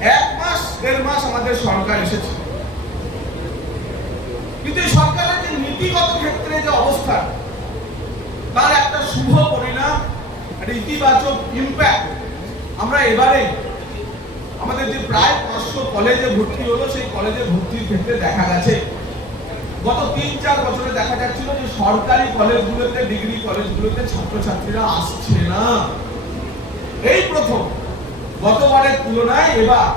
1 মাস 1.5 মাস আমাদের সরকার এসেছে, কিন্তু এই সরকারের যে নীতিগত ক্ষেত্রে যে অবস্থা, তার একটা শুভ পরিণাম, একটা ইতিবাচক ইম্প্যাক্ট আমরা এবারে আমাদের যে প্রায় 500 কলেজে ভর্তি হলো, সেই কলেজে ভর্তির ক্ষেত্রে দেখা গেছে। গত 3-4 বছরে দেখা যাচ্ছিল যে সরকারি কলেজগুলোতে, ডিগ্রি কলেজগুলোতে ছাত্রছাত্রীরা আসছে না। এই প্রথম গতবারের তুলনায় এবার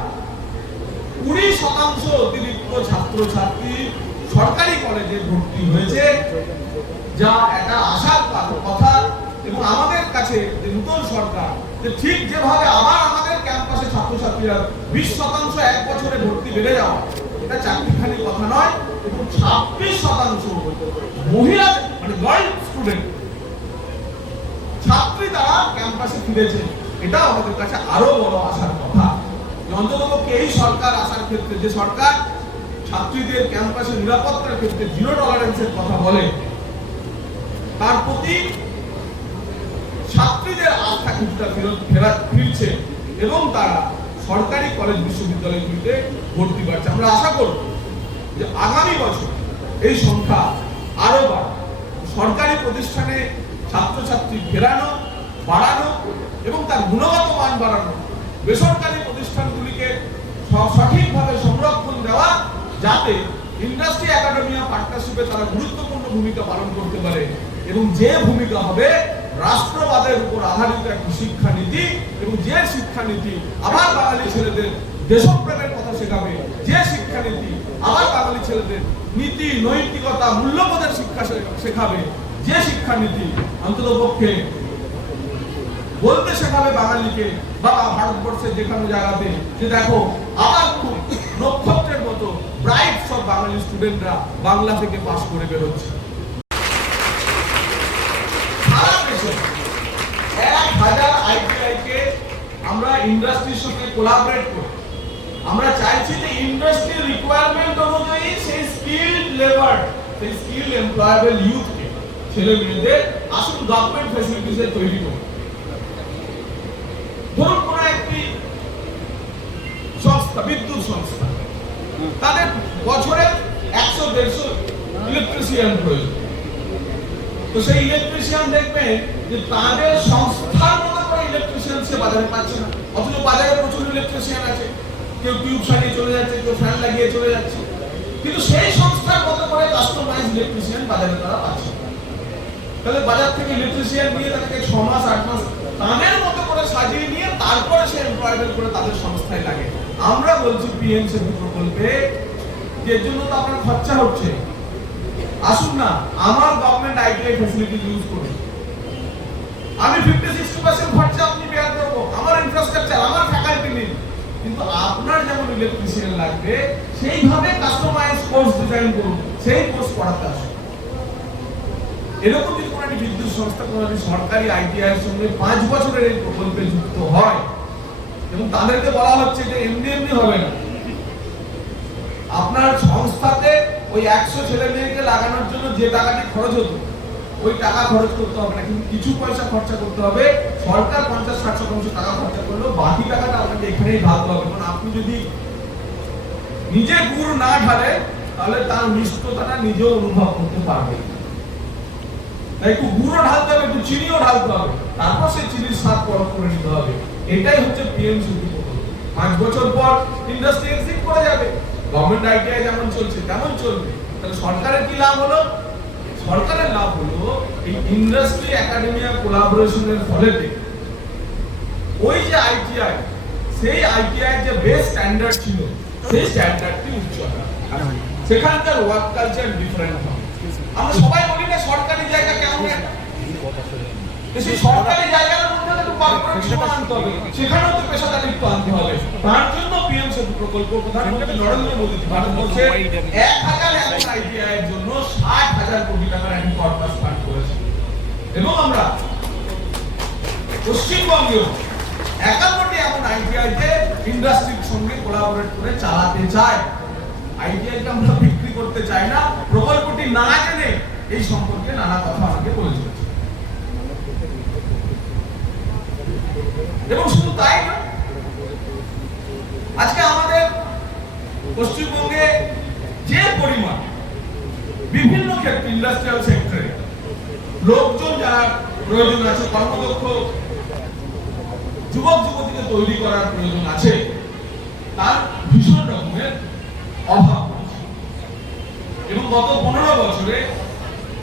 20% অতিরিক্ত ছাত্রছাত্রী সরকারি কলেজে ভর্তি হয়েছে, যা একটা আশার কথা। এবং আমাদের কাছে নতুন সরকার যে ঠিক যেভাবে আবার আমাদের ক্যাম্পাসে ছাত্রছাত্রীরা 20% 1 বছরে ভর্তি বেড়ে যাওয়া, এটা চাকরিখানি কথা নয়। এবং 26% মহিলা মানে গার্ল স্টুডেন্ট ছাত্রী তারা ক্যাম্পাসে ফিরেছে, এটা আমাদের কাছে আরো বড় আশার কথা। অন্ততপক্ষে এই সরকার আসার ক্ষেত্রে, যে সরকার ছাত্রীদের ক্যাম্পাসে নিরাপত্তার ক্ষেত্রে 0 টলারেন্সের কথা বলে, তার প্রতি ছাত্রীদের আস্থা কিছুটা ফিরছে এবং তারা সরকারি কলেজ বিশ্ববিদ্যালয়গুলিতে ভর্তি পাচ্ছে। আমরা আশা করব যে আগামী বছর এই সংখ্যা আরো বাড়বে। সরকারি প্রতিষ্ঠানে ছাত্রছাত্রী ফেরানো, বাড়ানো এবং তার গুণগত মান বাড়ানো, বেসরকারি প্রতিষ্ঠানগুলিকে সঠিকভাবে সংরক্ষণ দেওয়া, যাতে ইন্ডাস্ট্রি একাডেমিয়া পার্টনারশিপে তারা গুরুত্বপূর্ণ ভূমিকা পালন করতে পারে। এবং যে ভূমিকা হবে রাষ্ট্রবাদের উপর আধারিত একটি শিক্ষানীতি, এবং যে শিক্ষানীতি আবার বাঙালি ছেলেদের দেশপ্রেমের কথা শেখাবে, যে শিক্ষানীতি আবার বাঙালি ছেলেদের নীতি, নৈতিকতা, মূল্যবোধের শিক্ষা শেখাবে, যে শিক্ষানীতি অন্ততপক্ষে বলতে শেখাবে বাঙালিকে বা ভারতবর্ষের যে কোনো জায়গাতে যে দেখো আবার খুব নক্ষত্রের মতো ব্রাইট সব বাঙালি স্টুডেন্টরা বাংলা থেকে পাস করে বেরোচ্ছে। 1000 ITI কে আমরা ইন্ডাস্ট্রির সঙ্গে কোলাবরেট করি। আমরা চাইছি যে ইন্ডাস্ট্রির রিকোয়ারমেন্ট অনুযায়ী সেই স্কিলড লেবার, সেই স্কিলড এমপ্লয়েবল ইউথকে, ছেলে মেয়েদের আসুন গভর্নমেন্ট ফ্যাসিলিটিসে তৈরি করি। ধরুন কোন একটি সংস্থা, বিদ্যুৎ সংস্থা, তাদের বছরে 100-150 ইলেকট্রিশিয়ান প্রয়োজন। তো সেই ইলেকট্রিশিয়ান দেখবেন যে তাদের সংস্থার মতো করে ইলেকট্রিশিয়ান সে বাজারে পাচ্ছে না, অথচ বাজারে প্রচুর ইলেকট্রিশিয়ান আছে, কেউ টিউব সারিয়ে চলে যাচ্ছে, কেউ ফ্যান লাগিয়ে চলে যাচ্ছে, কিন্তু সেই সংস্থার মতো করে কাস্টমাইজ ইলেকট্রিশিয়ান বাজারে তারা পাচ্ছে না। তাহলে বাজার থেকে ইলেকট্রিশিয়ান নিয়ে তাদেরকে 6 মাস 8 মাস তাদের মতো করে সাজিয়ে নিয়ে তারপরে সে এমপ্লয়মেন্ট করে তাদের সংস্থায় লাগে। আমরা বলছি পিএম সেতু প্রকল্পে, যে জন্য তো আপনার খরচা হচ্ছে, আসুন না আমার গভর্নমেন্ট আইটিআই ফ্যাসিলিটি ইউজ করুন। আমি 50-60% খরচা আপনি বেয়ার করব, আমার ইনফ্রাস্ট্রাকচার, আমার ফ্যাকাল্টি নিন, কিন্তু আপনার যেমন ইলেকট্রিশিয়ান লাগবে সেইভাবে কাস্টমাইজ কোর্স ডিজাইন করুন, সেই কোর্স পড়াতে আসুন। এরকম যদি কোনো একটি বিদ্যুৎ সংস্থা কোনো একটি সরকারি আইটিআই এর সঙ্গে 5 বছরের এই প্রকল্পে যুক্ত হয়, এবং তাদেরকে বলা হচ্ছে যে এমনি হবে না, আপনার সংস্থাতে ওই 100 ছেলে মেয়েকে লাগানোর জন্য যে টাকাটি খরচ হতো, ওই টাকা খরচ করতে হবে না, কিন্তু কিছু পয়সা খরচা করতে হবে। সরকার 50-60% টাকা খরচা করলো, বাকি টাকাটা আপনাকে এখানেই ঢালতে হবে। কারণ আপনি যদি নিজে গুড় না ঢালে, তাহলে তার মিষ্টতাটা নিজেও অনুভব করতে পারবে। তাই একটু গুড়ও ঢালতে হবে, একটু চিনিও ঢালতে হবে, তারপর সেই চিনির স্বাদ পরখ করে নিতে হবে। এটাই হচ্ছে পিএম সেতু প্রকল্প। 5 বছর পর ইন্ডাস্ট্রি এক্সিট করে যাবে, গভর্নমেন্ট আইটিআই যেমন চলছে তেমন চলবে। তাহলে সরকারের কি লাভ হলো? সরকারের লাভ হলো এই ইন্ডাস্ট্রি একাডেমিয়া কোলাবোরেশনের ফলে ওই যে আইটিআই, সেই আইটিআই যে বেস স্ট্যান্ডার্ড ছিল, সেই স্ট্যান্ডার্ডটি উচ্চ হবে, সেখানকার ওয়ার্ক কালচার ডিফারেন্ট হবে। আমরা সবাই বলি না সরকারি জায়গা কেমন, সেই সরকারি জায়গার মধ্যে একটু কর্পোরেট আনতে হবে, সেখানেও তো পেশাদারিত্ব আনতে হবে। তার জন্য পিএম সেতু প্রকল্প প্রধানমন্ত্রী নরেন্দ্র মোদী ভারতবর্ষে 1000 এমন আইটিআই এর জন্য 60,000 কোটি টাকার একটি কর্পাস ফান্ড করেছে। এবং আমরা পশ্চিমবঙ্গেও 51টি এমন আইটিআই তে ইন্ডাস্ট্রির সঙ্গে কোলাবোরেট করে চালাতে চাই। আইটিআই কে আমরা বিক্রি করতে চাই না। প্রকল্পটি না জেনে এই সম্পর্কে নানা কথা আমাকে বলেছে। এবং শুধু তাই না, আজকে আমাদের পশ্চিমবঙ্গে যে পরিমাণ বিভিন্ন ক্ষেত্রে ইন্ডাস্ট্রিয়াল সেক্টরে লোকজন যারা প্রয়োজন আছে, কর্মদক্ষ যুবক যুবতীকে তৈরি করার প্রয়োজন আছে, তার ভীষণ রকমের অভাব। এবং গত 15 বছরে